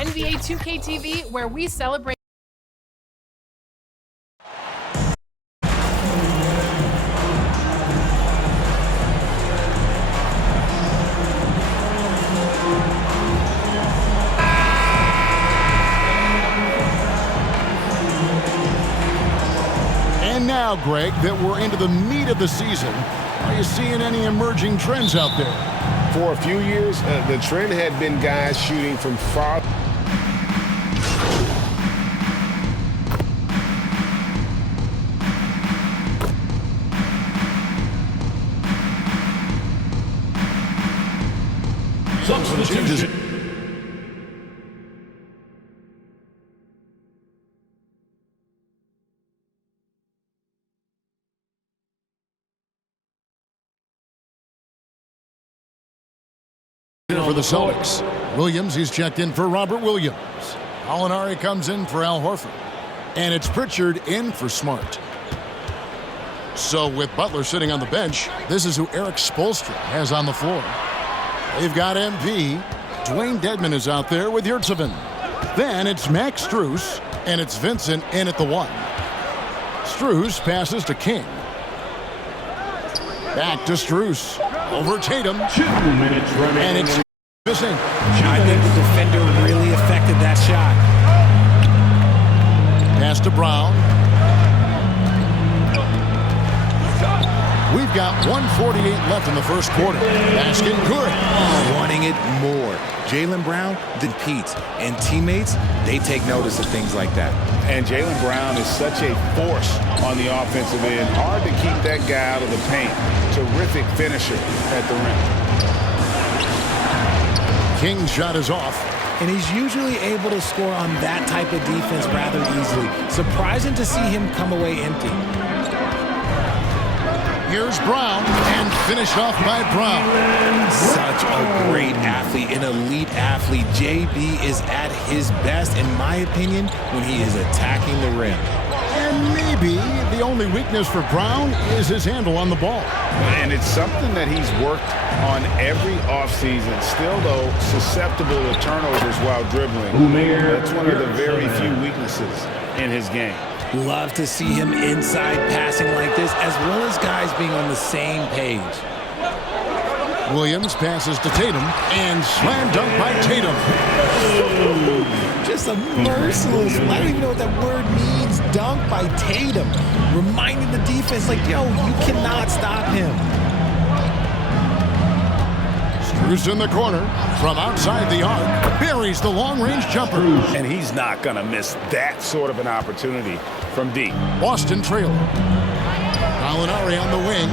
NBA 2K TV, where we celebrate. And now, Greg, that we're into the meat of the season, are you seeing any emerging trends out there? For a few years, the trend had been guys shooting from far. Changes. For the Celtics, Williams, he's checked in for Robert Williams. Gallinari comes in for Al Horford. And it's Pritchard in for Smart. So with Butler sitting on the bench, this is who Eric Spoelstra has on the floor. They've got MP. Dwayne Dedmon is out there with Yurtseven. Then it's Max Strus, and it's Vincent in at the 1. Strus passes to King. Back to Strus. Over Tatum. 2 minutes remaining. And it's missing. I think the defender really affected that shot. Pass to Brown. We've got 1:48 left in the first quarter. Basket good. Wanting it more. Jaylen Brown competes, and teammates, they take notice of things like that. And Jaylen Brown is such a force on the offensive end. Hard to keep that guy out of the paint. Terrific finisher at the rim. King's shot is off. And he's usually able to score on that type of defense rather easily. Surprising to see him come away empty. Here's Brown, and finished off by Brown. Such a great athlete, an elite athlete. JB is at his best, in my opinion, when he is attacking the rim. And maybe the only weakness for Brown is his handle on the ball. And it's something that he's worked on every offseason. Still, though, susceptible to turnovers while dribbling. That's one of the very few weaknesses in his game. Love to see him inside passing like this, as well as guys being on the same page. Williams passes to Tatum, and slam dunk by Tatum. Just a merciless, I don't even know what that word means, dunk by Tatum. Reminding the defense, like, yo, you cannot stop him. Strus in the corner, from outside the arc, buries the long-range jumper. And he's not going to miss that sort of an opportunity from deep. Boston trailing. Gallinari on the wing.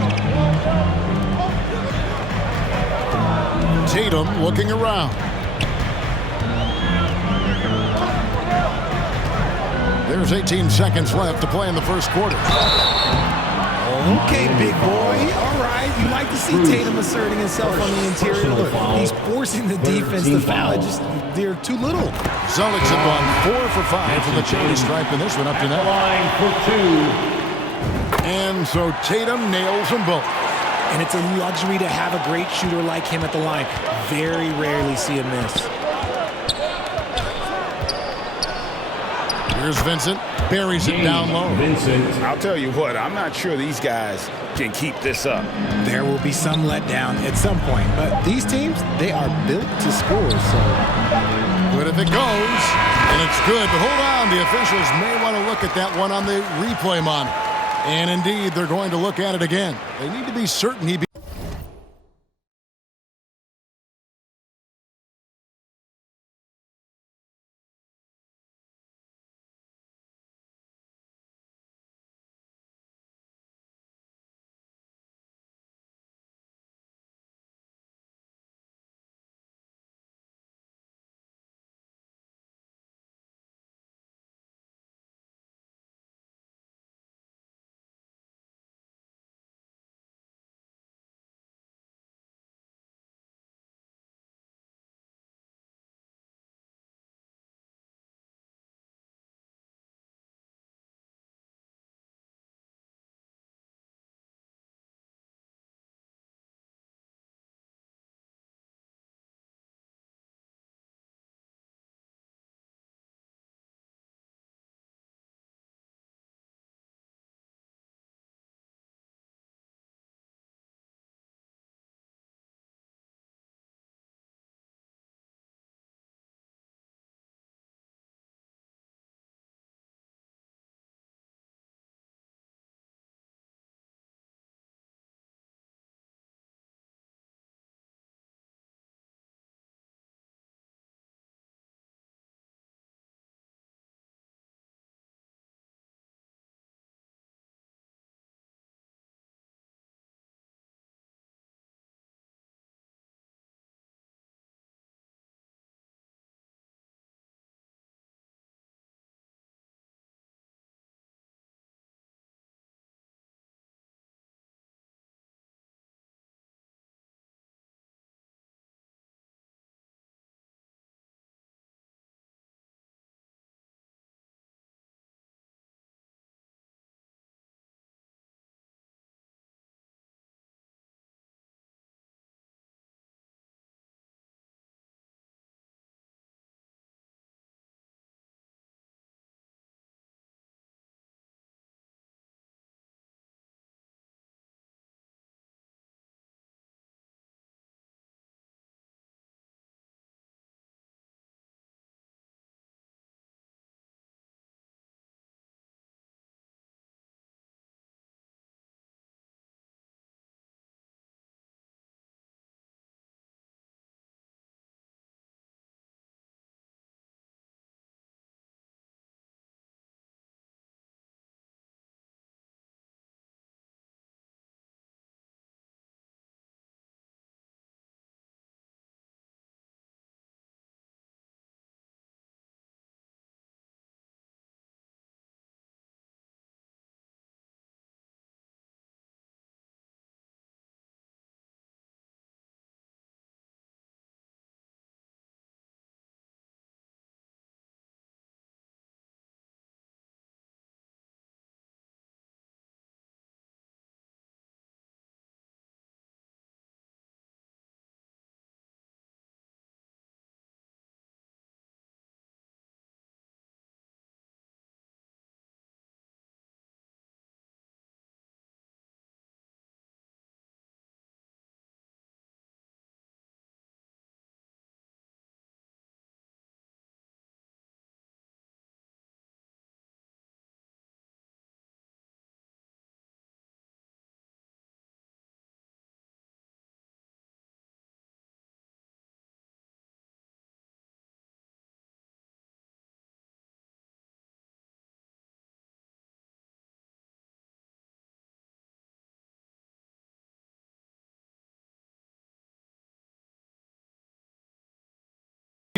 Tatum looking around. There's 18 seconds left to play in the first quarter. Okay, big boy. All right. You like to see Tatum asserting himself on the interior. Look, he's forcing the defense to foul. They're too little. Celtics have gone 4 for 5 from the charity stripe in this one up to now. Line for 2. And so Tatum nails them both. And it's a luxury to have a great shooter like him at the line. Very rarely see a miss. Here's Vincent. Buries it down low. Vincent. I'll tell you what, I'm not sure these guys can keep this up. There will be some letdown at some point, but these teams, they are built to score, so. Good if it goes, and it's good. But hold on, the officials may want to look at that one on the replay monitor. And indeed, they're going to look at it again. They need to be certain he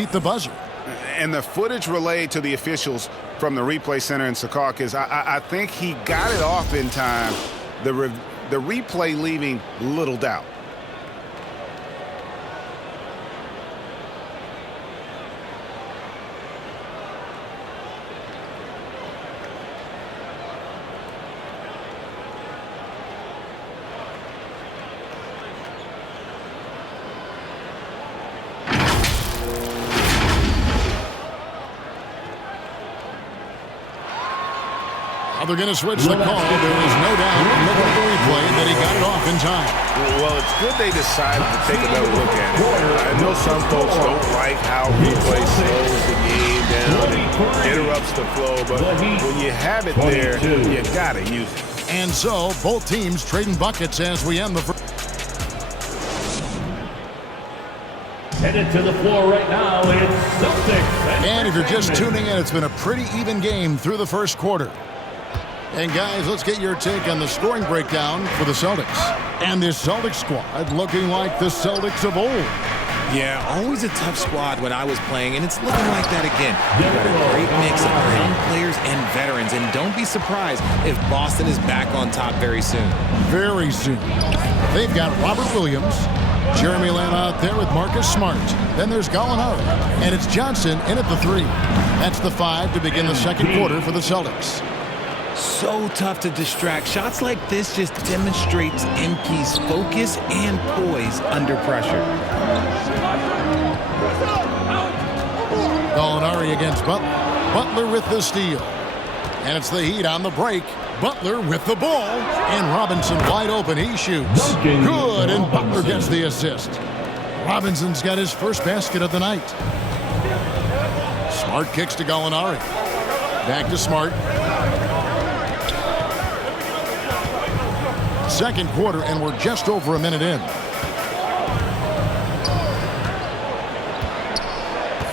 beat the buzzer. And the footage relayed to the officials from the replay center in Secaucus, I think he got it off in time. The replay leaving little doubt. They're going to switch the call. There is no doubt, looking at the replay, that he got it off in time. Well, it's good they decided to take another look at it. I know some folks don't like how replay slows the game down and interrupts the flow, but when you have it there, you got to use it. And so, both teams trading buckets as we end the first. Headed to the floor right now, it's Celtic. And if you're just tuning in, it's been a pretty even game through the first quarter. And guys, let's get your take on the scoring breakdown for the Celtics. And this Celtics squad looking like the Celtics of old. Yeah, always a tough squad when I was playing, and it's looking like that again. You've got a great mix of young players and veterans, and don't be surprised if Boston is back on top very soon. Very soon. They've got Robert Williams, Jeremy Lamb out there with Marcus Smart. Then there's Gallinari, and it's Johnson in at the 3. That's the 5 to begin the second quarter for the Celtics. So tough to distract. Shots like this just demonstrates MP's focus and poise under pressure. Gallinari against Butler. Butler with the steal. And it's the Heat on the break. Butler with the ball. And Robinson wide open. He shoots. Good, and Butler gets the assist. Robinson's got his first basket of the night. Smart kicks to Gallinari. Back to Smart. Second quarter, and we're just over a minute in.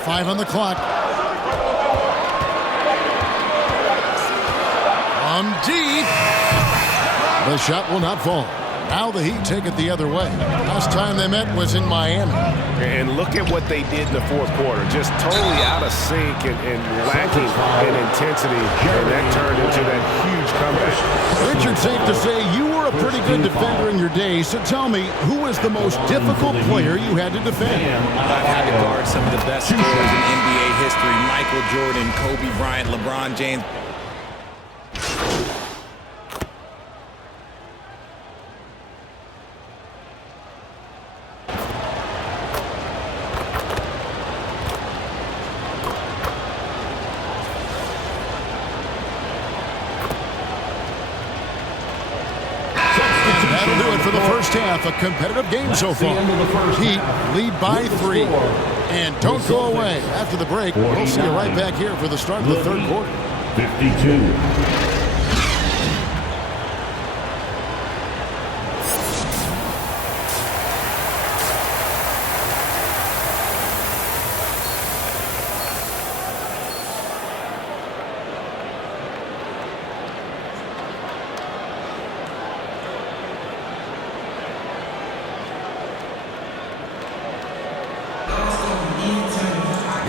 5 on the clock. From deep. The shot will not fall. Now the Heat take it the other way. Last time they met was in Miami. And look at what they did in the fourth quarter. Just totally out of sync and lacking in intensity. And that turned into that huge comeback. Richard, safe to say you were a pretty good defender in your day. So tell me, who was the most difficult player you had to defend? I've had to guard some of the best scorers in NBA history. Michael Jordan, Kobe Bryant, LeBron James. That'll do it for the first half. A competitive game so far. Heat lead by 3. And don't go away. After the break, we'll see you right back here for the start of the third quarter. 52.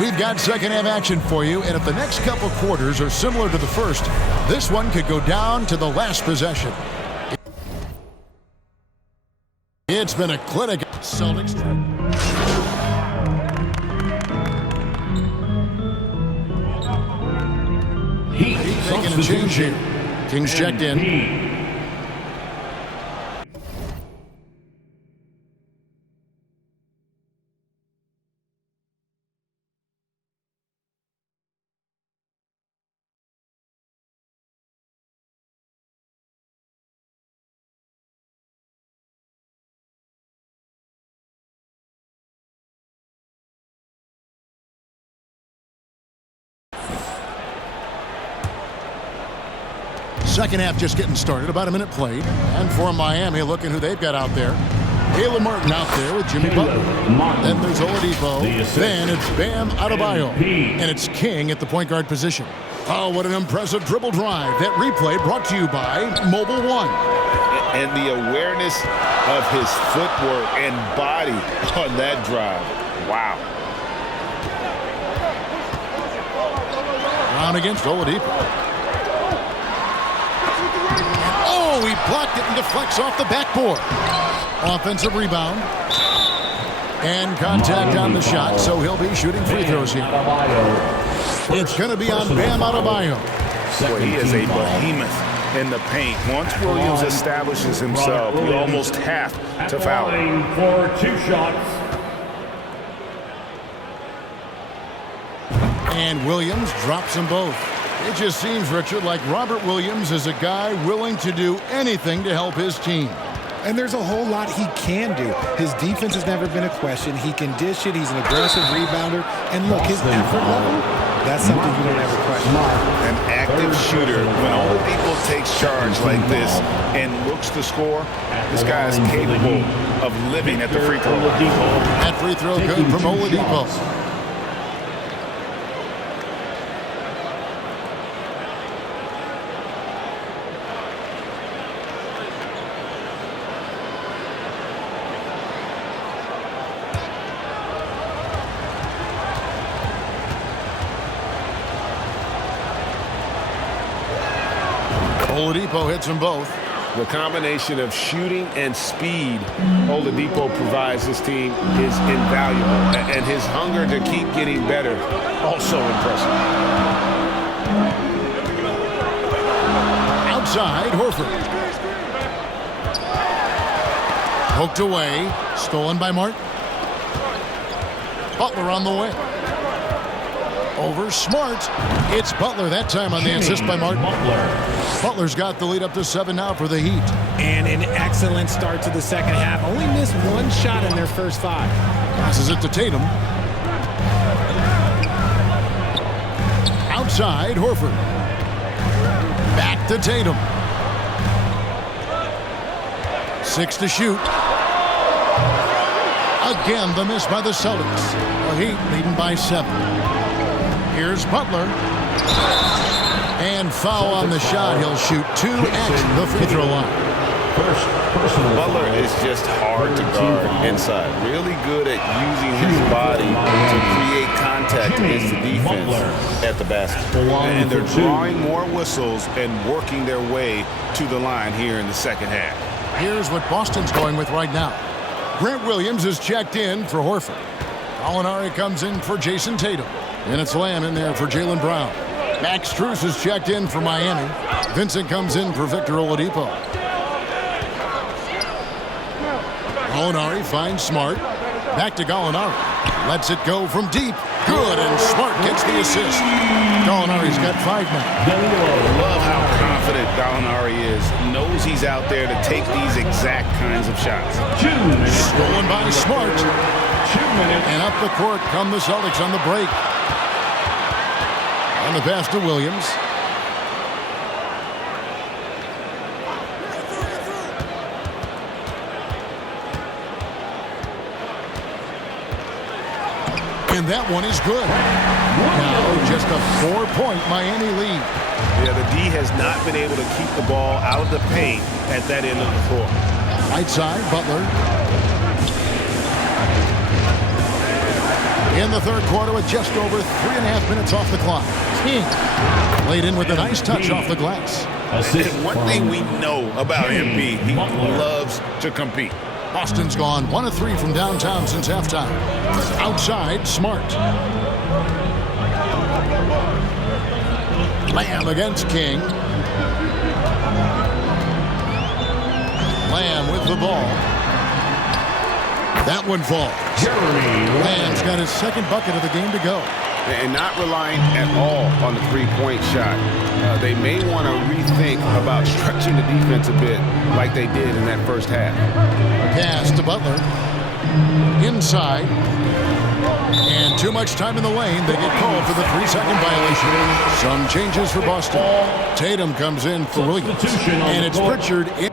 We've got second half action for you, and if the next couple quarters are similar to the first, this one could go down to the last possession. It's been a clinic. Celtics. Heat Making a change here. Kings checked in. Second half just getting started. About a minute played. And for Miami, looking who they've got out there. Caleb Martin out there with Jimmy Butler. Then there's Oladipo. Then it's Bam Adebayo. And it's King at the point guard position. Oh, what an impressive dribble drive. That replay brought to you by Mobile One. And the awareness of his footwork and body on that drive. Wow. Brown against Oladipo. Oh, he blocked it and deflects off the backboard. Offensive rebound. And contact on the shot, so he'll be shooting free throws here. It's going to be on Bam Adebayo. Boy, he is a behemoth in the paint. Once Williams establishes himself, you almost have to foul him. For 2 shots. And Williams drops them both. It just seems, Richard, like Robert Williams is a guy willing to do anything to help his team. And there's a whole lot he can do. His defense has never been a question. He can dish it. He's an aggressive rebounder. And look, his effort level, that's something you don't ever question. An active shooter. When Oladipo takes charge like this and looks to score, this guy is capable of living at the free throw line. That free throw good from Oladipo. Oladipo hits them both. The combination of shooting and speed Oladipo provides this team is invaluable. And his hunger to keep getting better, also impressive. Outside, Horford. Poked away. Stolen by Martin. Butler on the way. Over Smart. It's Butler that time on the assist by Martin. Butler's got the lead up to 7 now for the Heat. And an excellent start to the second half. Only missed 1 shot in their first 5. Passes it to Tatum. Outside, Horford. Back to Tatum. 6 to shoot. Again, the miss by the Celtics. The Heat leading by 7. Here's Butler. And foul on the shot. He'll shoot 2 at the free throw line. Butler is just hard to guard inside. Really good at using his body to create contact against the defense at the basket. And they're drawing more whistles and working their way to the line here in the second half. Here's what Boston's going with right now. Grant Williams is checked in for Horford. Gallinari comes in for Jason Tatum. And it's Lamb in there for Jaylen Brown. Max Strus is checked in for Miami. Vincent comes in for Victor Oladipo. Gallinari finds Smart. Back to Gallinari. Lets it go from deep. Good, and Smart gets the assist. Gallinari's got 5 now. Love how confident Gallinari is. Knows he's out there to take these exact kinds of shots. Stolen by Smart. 2 minutes. And up the court come the Celtics on the break. And the pass to Williams. And that one is good. Now just a 4-point Miami lead. Yeah, the D has not been able to keep the ball out of the paint at that end of the court. Right side, Butler. In the third quarter with just over 3.5 minutes off the clock. King laid in with a nice touch off the glass. And one thing we know about MP, he loves to compete. Boston's gone 1 of 3 from downtown since halftime. Outside, Smart. Lamb against King. Lamb with the ball. That one falls. Lamb's got his second bucket of the game to go. And not relying at all on the three-point shot. They may want to rethink about stretching the defense a bit like they did in that first half. Pass to Butler. Inside. And too much time in the lane. They get called for the 3-second violation. Some changes for Boston. Tatum comes in for Williams. And it's Pritchard in.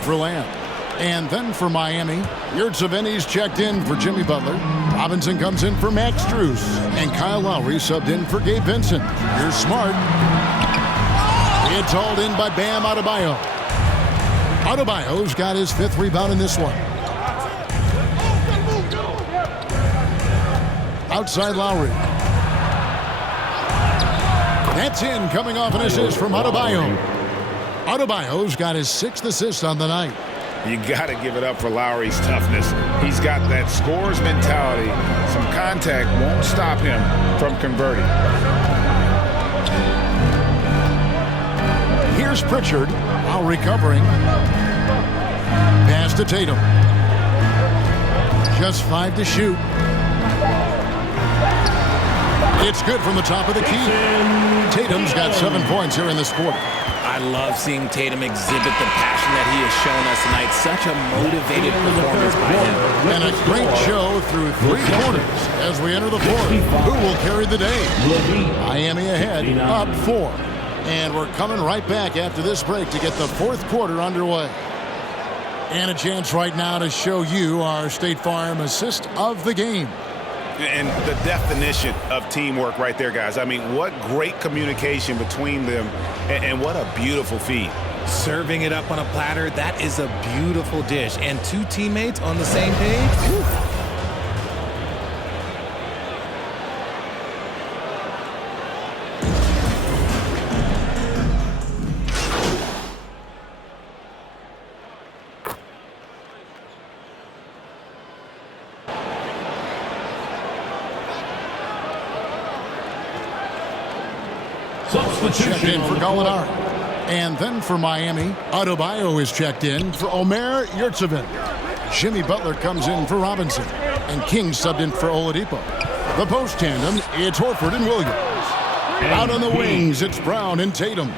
in for Lamb. And then for Miami, Yurtseven's checked in for Jimmy Butler. Robinson comes in for Max Strus. And Kyle Lowry subbed in for Gabe Vincent. Here's Smart. It's hauled in by Bam Adebayo. Adebayo's got his 5th rebound in this one. Outside Lowry. That's in, coming off an assist from Adebayo. Adebayo's got his 6th assist on the night. You got to give it up for Lowry's toughness. He's got that scorer's mentality. Some contact won't stop him from converting. Here's Pritchard. Lowry covering. Pass to Tatum. Just 5 to shoot. It's good from the top of the key. Tatum's got 7 points here in this quarter. I love seeing Tatum exhibit the passion that he has shown us tonight. Such a motivated performance by him. And a great show through 3 quarters as we enter the 4th. Who will carry the day? Miami ahead, up 4. And we're coming right back after this break to get the 4th quarter underway. And a chance right now to show you our State Farm assist of the game. And the definition of teamwork right there, guys. I mean, what great communication between them, and what a beautiful feed. Serving it up on a platter, that is a beautiful dish. And 2 teammates on the same page. Whew. Checked in for Gallinari. And then for Miami, Adebayo is checked in for Omer Yurtseven. Jimmy Butler comes in for Robinson. And King subbed in for Oladipo. The post tandem, it's Horford and Williams. Out on the wings, it's Brown and Tatum.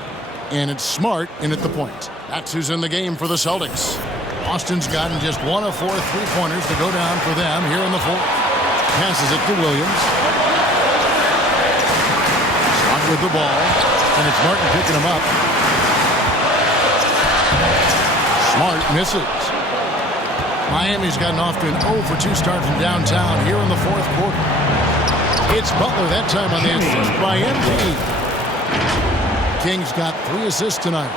And it's Smart in at the point. That's who's in the game for the Celtics. Boston's gotten just 1 of 4 3-pointers to go down for them here in the 4th. Passes it to Williams. Smart with the ball. And it's Martin picking him up. Smart misses. Miami's gotten off to an 0 for 2 start from downtown here in the 4th quarter. It's Butler that time on the assist by MT. King's got 3 assists tonight.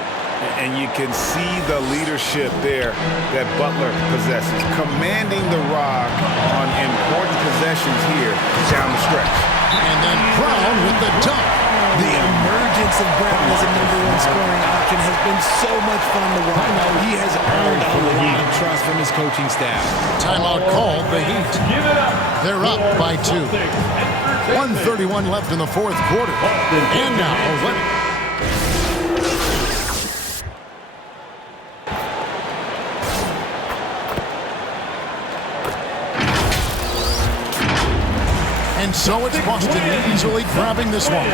And you can see the leadership there that Butler possesses, commanding the rock on important possessions here down the stretch. And then Brown with the dunk. The emergence of Brown as a #1 scoring option has been so much fun to watch. He has earned a lot of trust from his coaching staff. Timeout called the Heat. They're up by 2. 1:31 left in the 4th quarter. And now, and so it's Boston easily grabbing this one.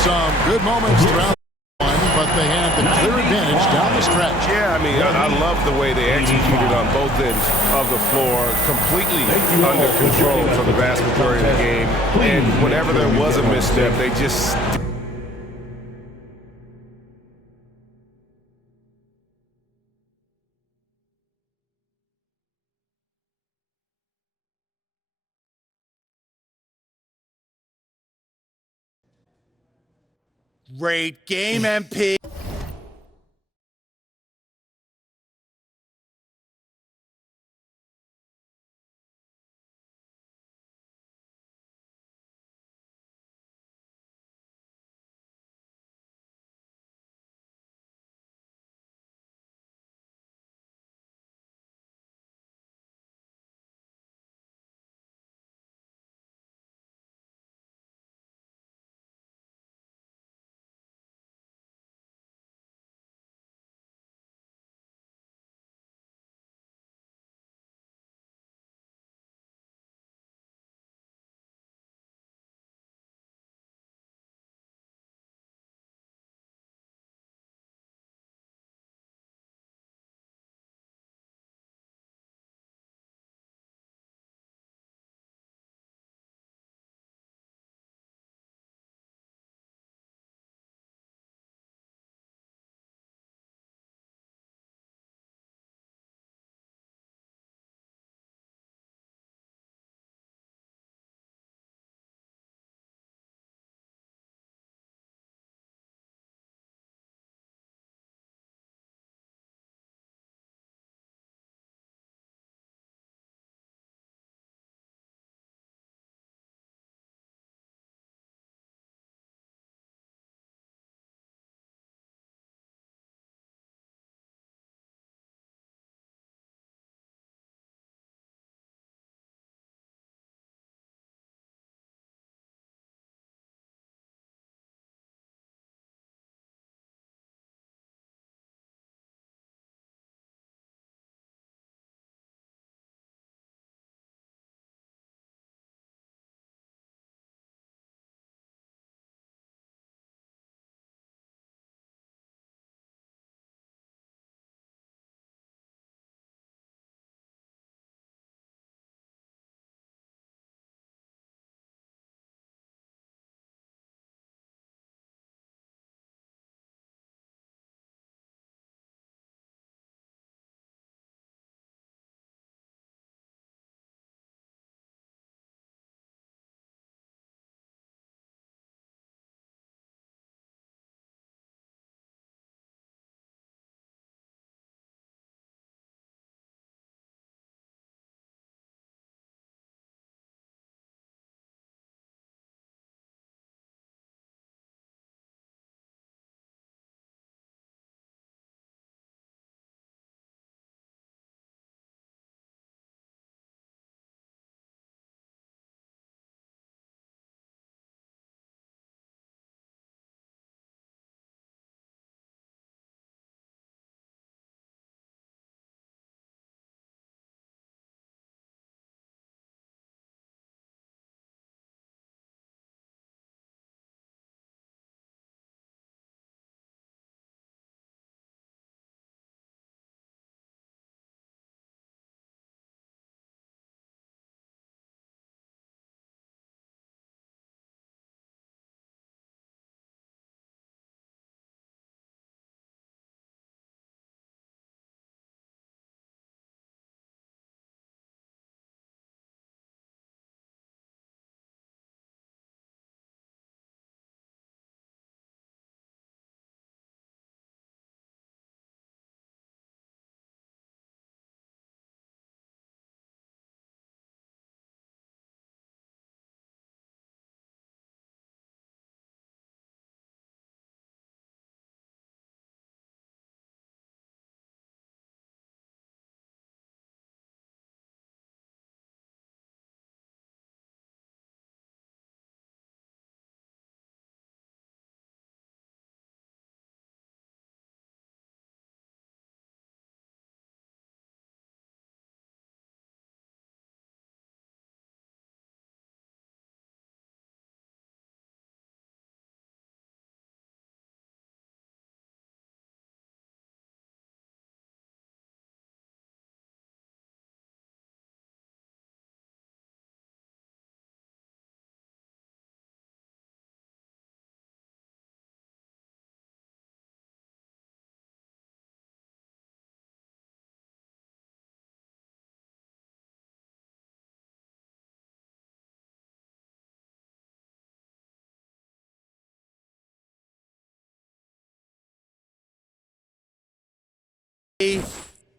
Some good moments throughout the one, but they had the clear advantage down the stretch. Yeah, I mean, I love the way they executed on both ends of the floor, completely under control for the vast majority of the game. And whenever there was a misstep, they just... Great game, MP.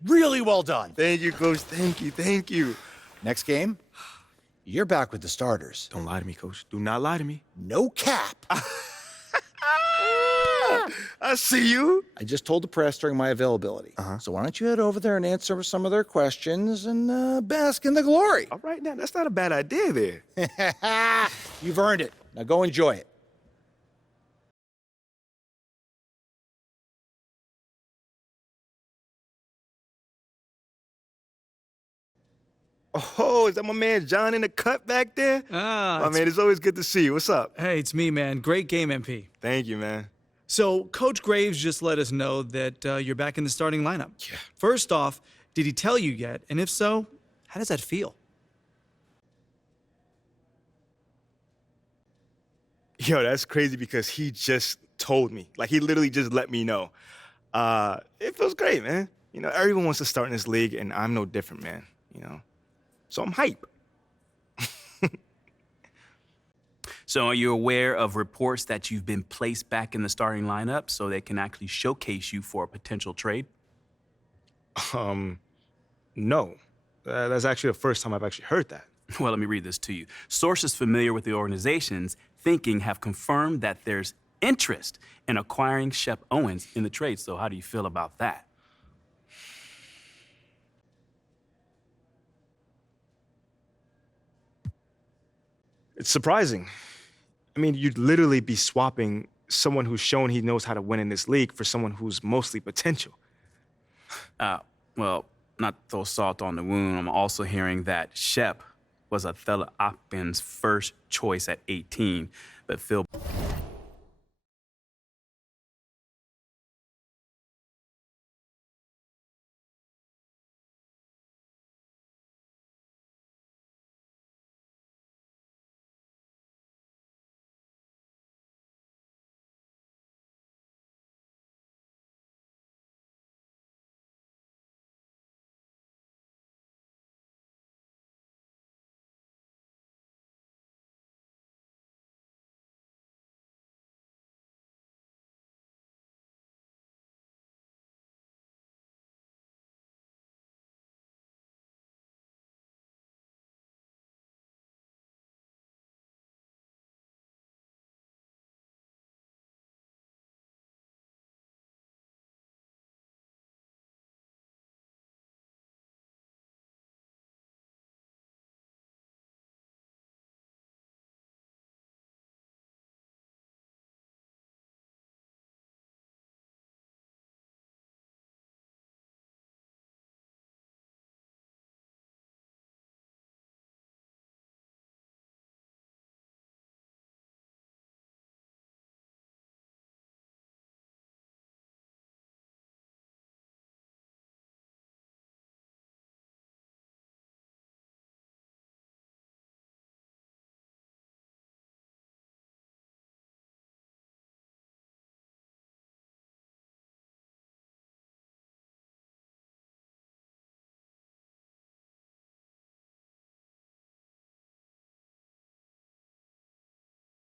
Really well done. Thank you, Coach. Thank you. Thank you. Next game, you're back with the starters. Don't lie to me, Coach. Do not lie to me. No cap. I see you. I just told the press during my availability. So why don't you head over there and answer some of their questions and bask in the glory? All right, now, that's not a bad idea there. You've earned it. Now go enjoy it. Oh, is that my man John in the cut back there? My man, it's always good to see you. What's up? Hey, it's me, man. Great game, MP. Thank you, man. So, Coach Graves just let us know that you're back in the starting lineup. Yeah. First off, did he tell you yet? And if so, how does that feel? Yo, that's crazy because he just told me. Like, he literally just let me know. It feels great, man. You know, everyone wants to start in this league, and I'm no different, man. You know? So I'm hype. So are you aware of reports that you've been placed back in the starting lineup so they can actually showcase you for a potential trade? No. That's actually the first time I've actually heard that. Well, let me read this to you. Sources familiar with the organization's thinking have confirmed that there's interest in acquiring Shep Owens in the trade. So how do you feel about that? It's surprising. I mean, you'd literally be swapping someone who's shown he knows how to win in this league for someone who's mostly potential. Well, not throw salt on the wound, I'm also hearing that Shep was Othello Akpin's first choice at 18, but Phil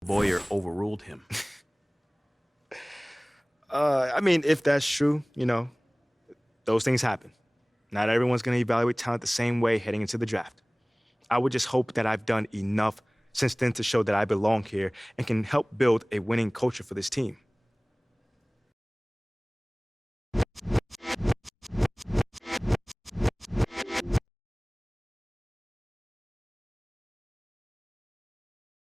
Boyer overruled him. I mean, if that's true, you know, those things happen. Not everyone's going to evaluate talent the same way heading into the draft. I would just hope that I've done enough since then to show that I belong here and can help build a winning culture for this team.